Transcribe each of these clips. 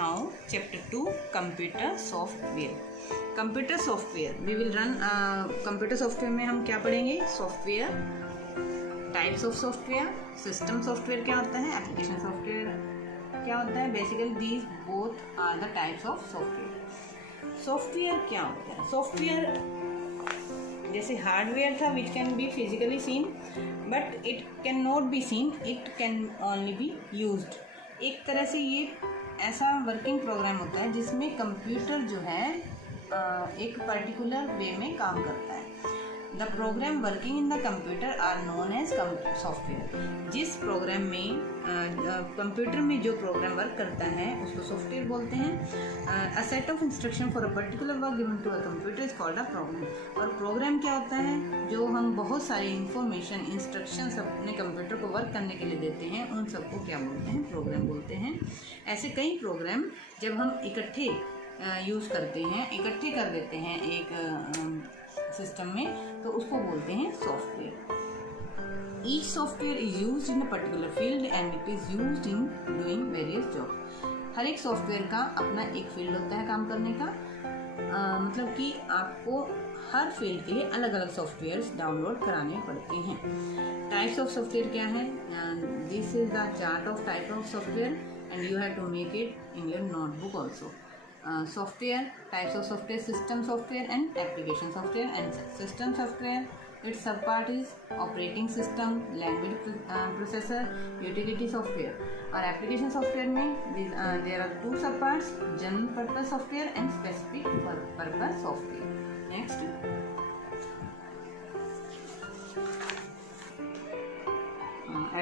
Now chapter 2, computer software. Computer software we will run. Computer software में हम क्या पढ़ेंगे? Software, types of software, system software क्या होता है, application software क्या होता है. Basically these both are the types of software. Software क्या होता है? Software जैसे हार्डवेयर था which can be physically seen but it can not be seen, it can only be used. एक तरह से ये ऐसा वर्किंग प्रोग्राम होता है जिसमें कंप्यूटर जो है एक पर्टिकुलर वे में काम करता है. The program working in the computer are known as software. जिस प्रोग्राम में कंप्यूटर में जो प्रोग्राम वर्क करता है उसको सॉफ्टवेयर बोलते हैं. A set of instruction for a particular work given to a computer is called a program. और प्रोग्राम क्या होता है? जो हम बहुत सारी इंफॉर्मेशन इंस्ट्रक्शंस अपने कंप्यूटर को वर्क करने के लिए देते हैं उन सबको क्या बोलते हैं? प्रोग्राम बोलते हैं. ऐसे कई प्रोग्राम जब हम इकट्ठे यूज़ करते हैं, इकट्ठे कर देते हैं एक सिस्टम में, तो उसको बोलते हैं software. Each software is used in a particular field and it is used in doing various job. हर एक सॉफ्टवेयर का अपना एक फील्ड होता है काम करने का. मतलब कि आपको हर फील्ड के लिए अलग अलग सॉफ्टवेयर्स डाउनलोड कराने पड़ते हैं. टाइप्स ऑफ सॉफ्टवेयर क्या है? This is the chart of type of software and you have to make it in your notebook also. Software, types of software, system software and application software. And system software, its subpart is operating system, language processor, utility software. और application software में there are two subparts, general purpose software and specific purpose software. Next,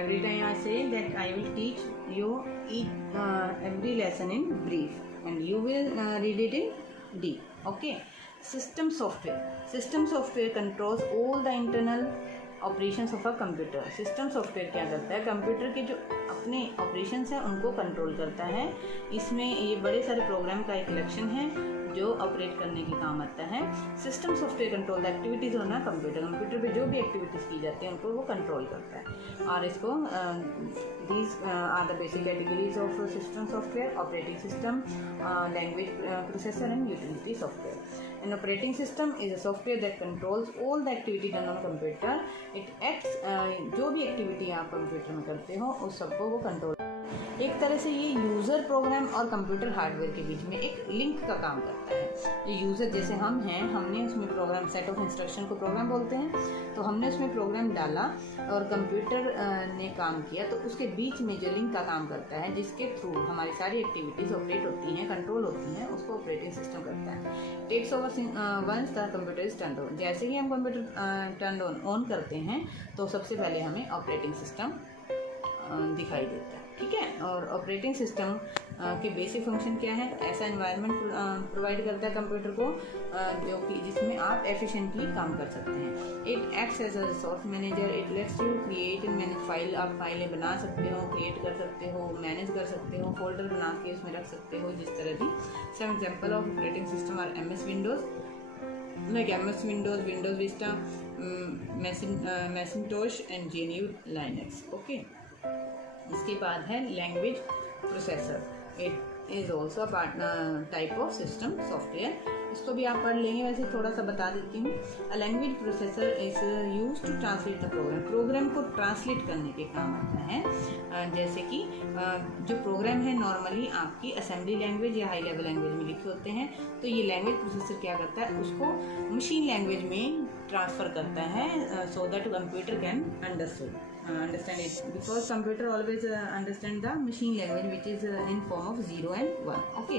every time I say that I will teach you every lesson in brief and you will read it in deep. Okay. System software. System software controls all the internal operations of a computer. System software क्या करता है? Computer के जो अपने operations हैं उनको control करता है. इसमें ये बड़े सारे प्रोग्राम का एक कलेक्शन है जो ऑपरेट करने के काम आता है. System software control the activities होना कंप्यूटर पे जो भी एक्टिविटीज़ की जाती हैं उनको वो कंट्रोल करता है. और इसको these are the basic categories of system software: operating system, language processor and utility software. An operating system is a software that controls all the activity done on computer. It acts जो भी activity आप computer में करते हो उस सबको वो control. एक तरह से ये यूज़र प्रोग्राम और कंप्यूटर हार्डवेयर के बीच में एक लिंक का काम करता है. ये यूज़र जैसे हम हैं, हमने उसमें प्रोग्राम सेट ऑफ इंस्ट्रक्शन को प्रोग्राम बोलते हैं, तो हमने उसमें प्रोग्राम डाला और कंप्यूटर ने काम किया, तो उसके बीच में जो लिंक का काम करता है जिसके थ्रू हमारी सारी एक्टिविटीज़ ऑपरेट होती हैं, कंट्रोल होती हैं, उसको ऑपरेटिंग सिस्टम करता है. Takes over once the computer is turned on. जैसे ही हम कंप्यूटर टर्न ऑन करते हैं तो सबसे पहले हमें ऑपरेटिंग सिस्टम दिखाई देता है. ठीक है. और ऑपरेटिंग सिस्टम के बेसिक फंक्शन क्या है? ऐसा एनवायरनमेंट प्रोवाइड करता है कंप्यूटर को जो कि जिसमें आप एफिशिएंटली काम कर सकते हैं. It acts as a resource manager. It lets you create and manage file. आप फाइलें बना सकते हो, क्रिएट कर सकते हो, मैनेज कर सकते हो, फोल्डर बना के उसमें रख सकते हो, जिस तरह भी. Some example of operating system are MS Windows, like MS Windows, Windows Vista, Macintosh and GNU Linux. Okay. इसके बाद है language processor. It is also type of system software. इसको भी आप पढ़ लेंगे, वैसे थोड़ा सा बता देती हूँ. A language processor is use to translate the program. Program को ट्रांसलेट करने के काम आता है. जैसे कि जो प्रोग्राम है नॉर्मली आपकी असेंबली लैंग्वेज या हाई लेवल लैंग्वेज में लिखे होते हैं, तो ये लैंग्वेज प्रोसेसर क्या करता है? उसको मशीन लैंग्वेज में ट्रांसफ़र करता है so that computer can understand it, because computer always understand the machine language which is in form of 0 and 1. Okay.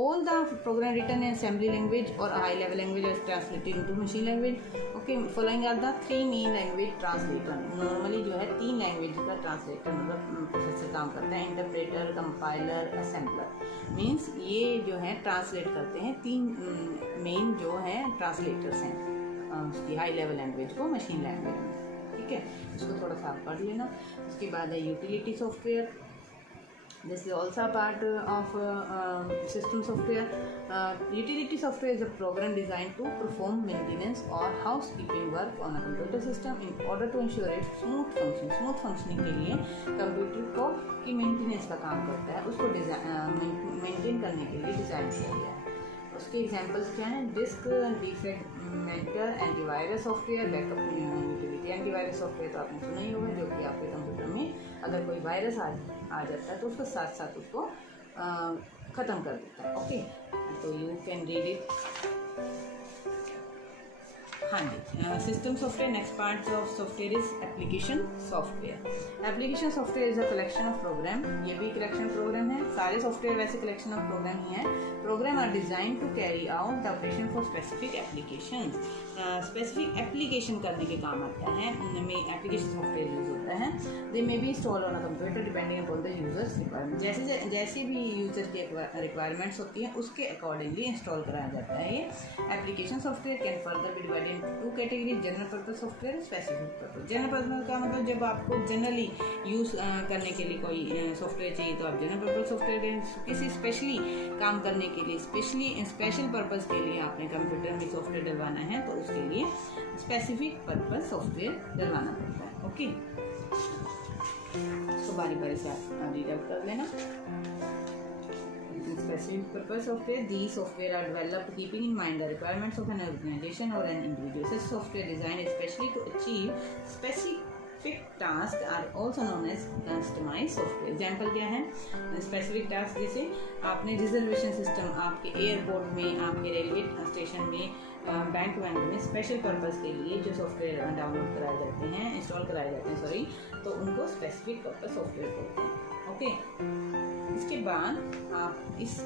All the program written in assembly language or high level language is translated into machine language. Okay. Following are the three main language translator. Normally जो है 3 language का translator मतलब processor काम करता है: interpreter, compiler, assembler. Means ये जो है ट्रांसलेट करते हैं. 3 मेन जो है ट्रांसलेटर्स हैं उसकी हाई लेवल लैंग्वेज को मशीन लैंग्वेज में. ठीक है. इसको थोड़ा सा आप पढ़ लेना. उसके बाद है utility software. This is also a part of system software. Utility software is a program designed to perform maintenance or housekeeping work on a computer system in order to ensure its smooth function. Smooth functioning के लिए computer को की maintenance का काम करता है, उसको maintain करने के लिए डिज़ाइन किया गया है। उसके एग्जांपल्स क्या हैं? Disk defragmenter, antivirus software, backup utility. Antivirus software तो आपने सुना ही होगा, जो कि आपके कंप्यूटर में अगर कोई वायरस आ जाता है तो उसके साथ साथ उसको ख़त्म कर देता है। ओके, तो यू कैन रीड इट। हाँ जी, system software. Next part of software is application software. Application software is a collection of program. ये भी कलेक्शन प्रोग्राम है। सारे सॉफ्टवेयर वैसे कलेक्शन ऑफ प्रोग्राम ही है। Program are design to carry out the operation for specific application. Specific application करने के काम आता है, में एप्लीकेशन सॉफ्टवेयर यूज होता है। They may be install on a computer depending upon the users requirement. जैसे भी यूजर की रिक्वायरमेंट्स होती हैं उसके अकॉर्डिंगली इंस्टॉल कराया जाता है। ये application software can further be divided into two category, general purpose software, specific purpose. General purpose का मतलब जब आपको जनरली यूज करने के लिए कोई सॉफ्टवेयर चाहिए तो आप जनरल पर्पस सॉफ्टवेयर, किसी स्पेशली काम करने के लिए स्पेशल पर्पस के लिए आपने कंप्यूटर में सॉफ्टवेयर डलवाना है तो उसके लिए स्पेसिफिक पर्पस सॉफ्टवेयर डलवाना पड़ता है। ओके, तो बारी बारी से आप रीड आउट कर लेना। Specific purpose software. These software are developed keeping in mind the requirements of an organization or an individual. Such software designed especially to achieve specific tasks are also known as customized software. Example क्या है? Specific task जैसे आपने reservation system आपके airport में, आपके railway station में, bank में special purpose के लिए जो सॉफ्टवेयर डाउनलोड कराए जाते हैं, इंस्टॉल कराए जाते हैं, सॉरी, तो उनको स्पेसिफिक पर्पस सॉफ्टवेयर बोलते हैं। ओके, इसके बाद आप इस